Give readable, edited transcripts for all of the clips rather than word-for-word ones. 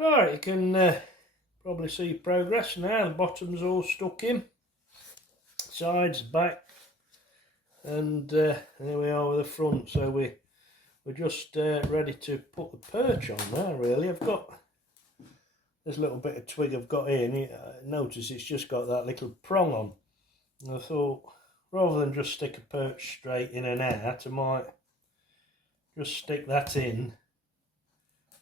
Right, you can probably see progress now. The bottom's all stuck in, sides, back, and there we are with the front. So we're just ready to put the perch on now. Really, I've got this little bit of twig I've got here, and notice it's just got that little prong on. And I thought, rather than just stick a perch straight in and out, I might just stick that in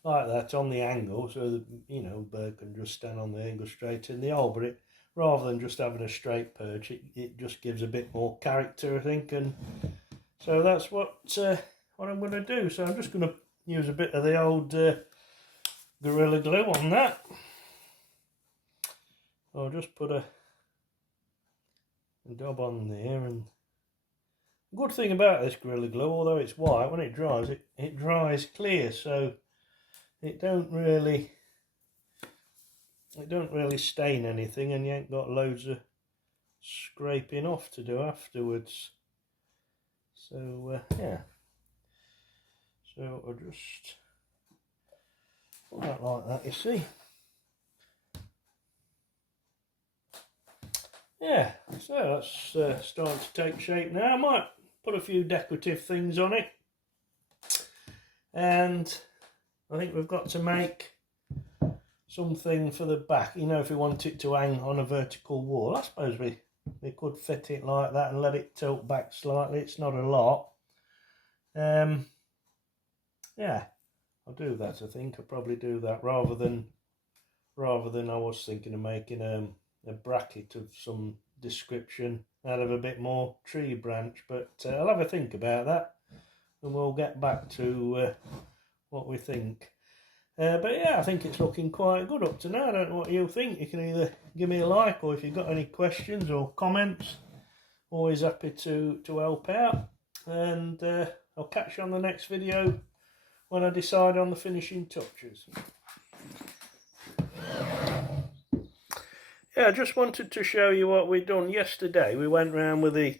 like that on the angle, so that, you know, bird can just stand on the angle straight in the hole. But it, rather than just having a straight perch, it just gives a bit more character, I think. And so that's what I'm going to do. So I'm just going to use a bit of the old Gorilla Glue on that. I'll just put a dab on there. And the good thing about this Gorilla Glue, although it's white, when it dries, it dries clear, so it don't really stain anything, and you ain't got loads of scraping off to do afterwards. So yeah, so I'll just put that like that, you see. Yeah, so that's starting to take shape now. I might put a few decorative things on it, and I think we've got to make something for the back. You know, if we want it to hang on a vertical wall, I suppose we could fit it like that and let it tilt back slightly. It's not a lot. Yeah, I'll do that. I think I'll probably do that rather than I was thinking of making a bracket of some description out of a bit more tree branch. But I'll have a think about that, and we'll get back to what we think. But yeah, I think it's looking quite good up to now. I don't know what you think. You can either give me a like, or if you've got any questions or comments, always happy to help out. And I'll catch you on the next video when I decide on the finishing touches. Yeah, I just wanted to show you what we've done yesterday. We went round with the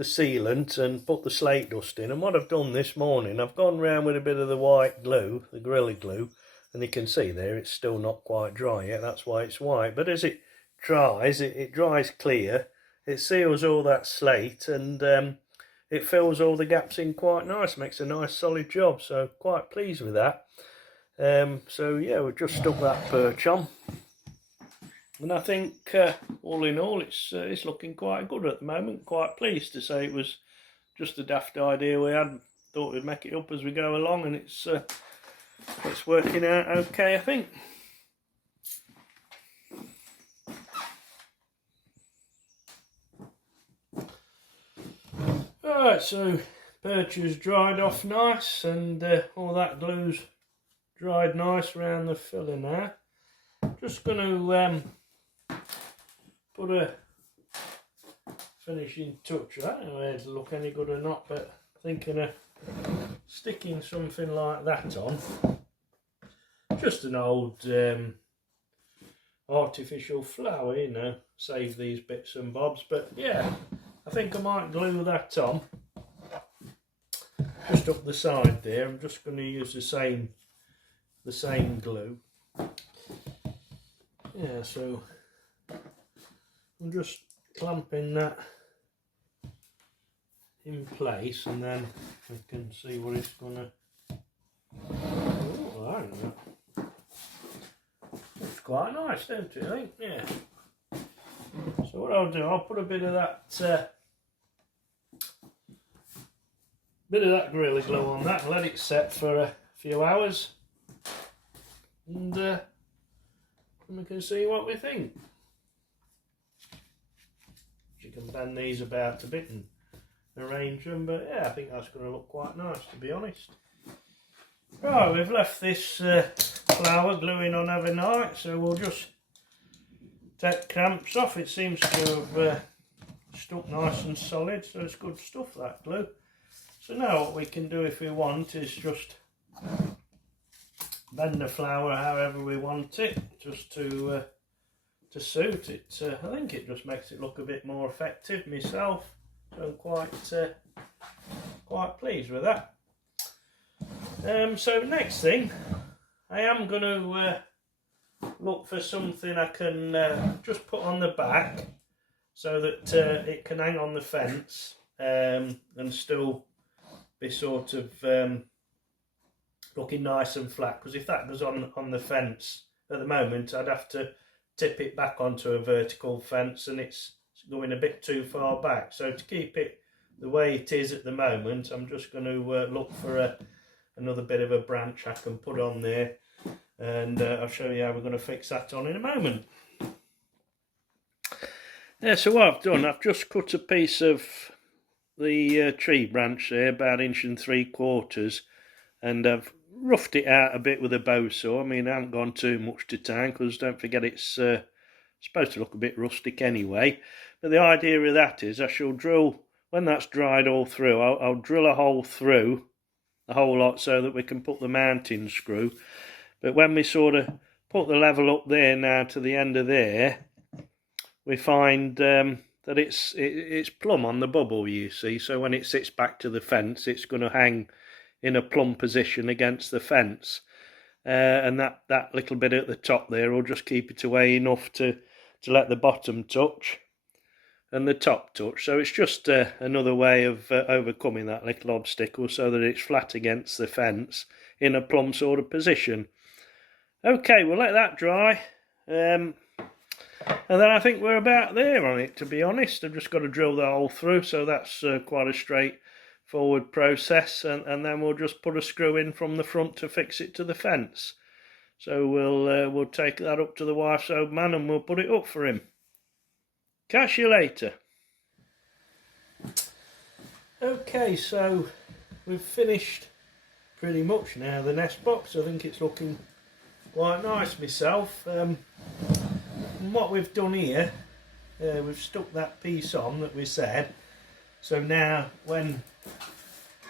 sealant and put the slate dust in, and what I've done this morning, I've gone round with a bit of the white glue, the Gorilla Glue, and you can see there it's still not quite dry yet, that's why it's white. But as it dries, it dries clear, it seals all that slate, and it fills all the gaps in quite nice, makes a nice solid job, so quite pleased with that. So yeah, we've just stuck that perch on, and I think all in all it's looking quite good at the moment. Quite pleased to say it was just a daft idea we had. Thought we'd make it up as we go along, and it's working out okay, I think. Alright, so perch has dried off nice, and all that glue's dried nice around the filler now. Just going to put a finishing touch. I don't know whether it'll look any good or not, but thinking of sticking something like that on. Just an old artificial flower, you know, save these bits and bobs. But yeah, I think I might glue that on just up the side there. I'm just going to use the same glue. Yeah, so I'm just clamping that in place, and then we can see what it's gonna. Oh, I don't know. Looks quite nice, don't it? I think, yeah. So what I'll do, I'll put a bit of that Gorilla Glue on that and let it set for a few hours, and we can see what we think. You can bend these about a bit and arrange them, but yeah, I think that's going to look quite nice, to be honest. Right, we've left this flower gluing on overnight, so we'll just take clamps off. It seems to have stuck nice and solid, so it's good stuff, that glue. So now what we can do if we want is just bend the flower however we want it, just to suit it. I think it just makes it look a bit more effective myself, so I'm quite pleased with that. So next thing, I am going to look for something I can just put on the back so that it can hang on the fence and still be sort of looking nice and flat, because if that goes on the fence at the moment, I'd have to tip it back onto a vertical fence and it's going a bit too far back. So to keep it the way it is at the moment, I'm just going to look for another bit of a branch I can put on there, and I'll show you how we're going to fix that on in a moment. Yeah, so what I've done, I've just cut a piece of the tree branch there, about 1 3/4, and I've roughed it out a bit with a bow saw. I mean, I haven't gone too much to town, because don't forget it's supposed to look a bit rustic anyway. But the idea of that is I shall drill, when that's dried all through, I'll drill a hole through the whole lot so that we can put the mounting screw. But when we sort of put the level up there now to the end of there, we find that it's plumb on the bubble, you see. So when it sits back to the fence, it's going to hang in a plumb position against the fence, and that little bit at the top there will just keep it away enough to let the bottom touch and the top touch. So it's just another way of overcoming that little obstacle, so that it's flat against the fence in a plumb sort of position. Okay, we'll let that dry, and then I think we're about there on it, to be honest. I've just got to drill the hole through, so that's quite a straightforward process, and then we'll just put a screw in from the front to fix it to the fence. So we'll take that up to the wife's old man and we'll put it up for him. Catch you later. Okay, so we've finished pretty much now the nest box. I think it's looking quite nice myself. And what we've done here, we've stuck that piece on that we said. So now when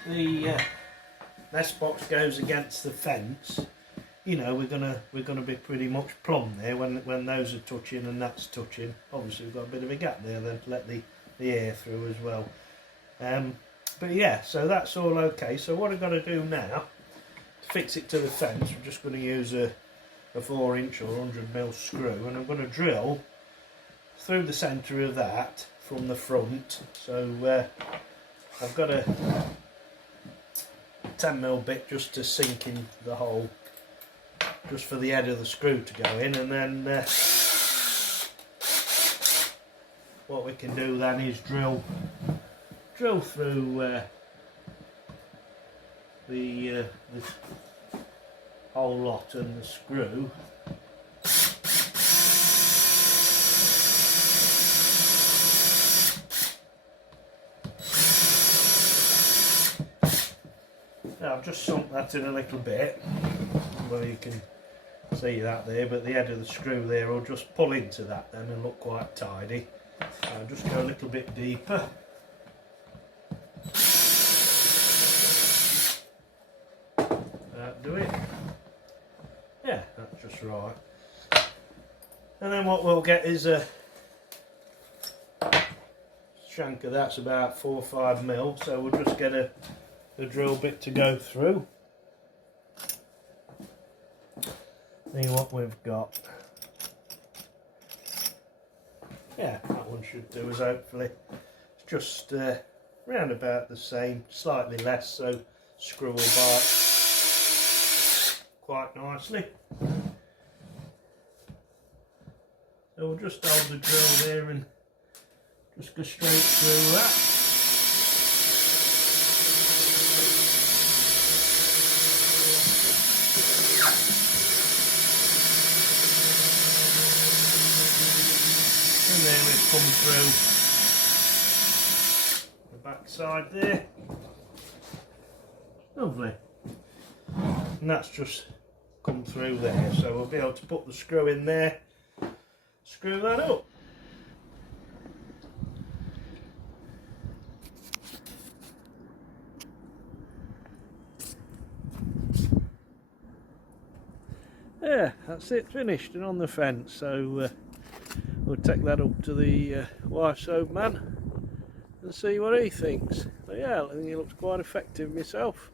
the nest box goes against the fence, you know, we're gonna be pretty much plumb there when those are touching and that's touching. Obviously we've got a bit of a gap there then to let the air through as well. But yeah, so that's all okay. So what I've got to do now to fix it to the fence, we're just going to use a 4-inch or 100mm screw, and I'm going to drill through the centre of that from the front. So I've got a 10mm bit just to sink in the hole, just for the head of the screw to go in, and then what we can do then is drill through the whole lot and the screw. Now I've just sunk that in a little bit, where you can see that there, but the head of the screw there will just pull into that then and look quite tidy. I'll just go a little bit deeper. That'll do it. Yeah, that's just right. And then what we'll get is a shank of that's about 4 or 5mm, so we'll just get a drill bit to go through. See what we've got. Yeah, that one should do us hopefully. It's just round about the same, slightly less, so screw will bite quite nicely. So we'll just hold the drill there and just go straight through that. And then we've come through the back side there. Lovely. And that's just come through there, so we'll be able to put the screw in there, screw that up. Yeah, that's it, finished and on the fence. So we'll take that up to the wife's old man and see what he thinks. But yeah, I think it looks quite effective myself.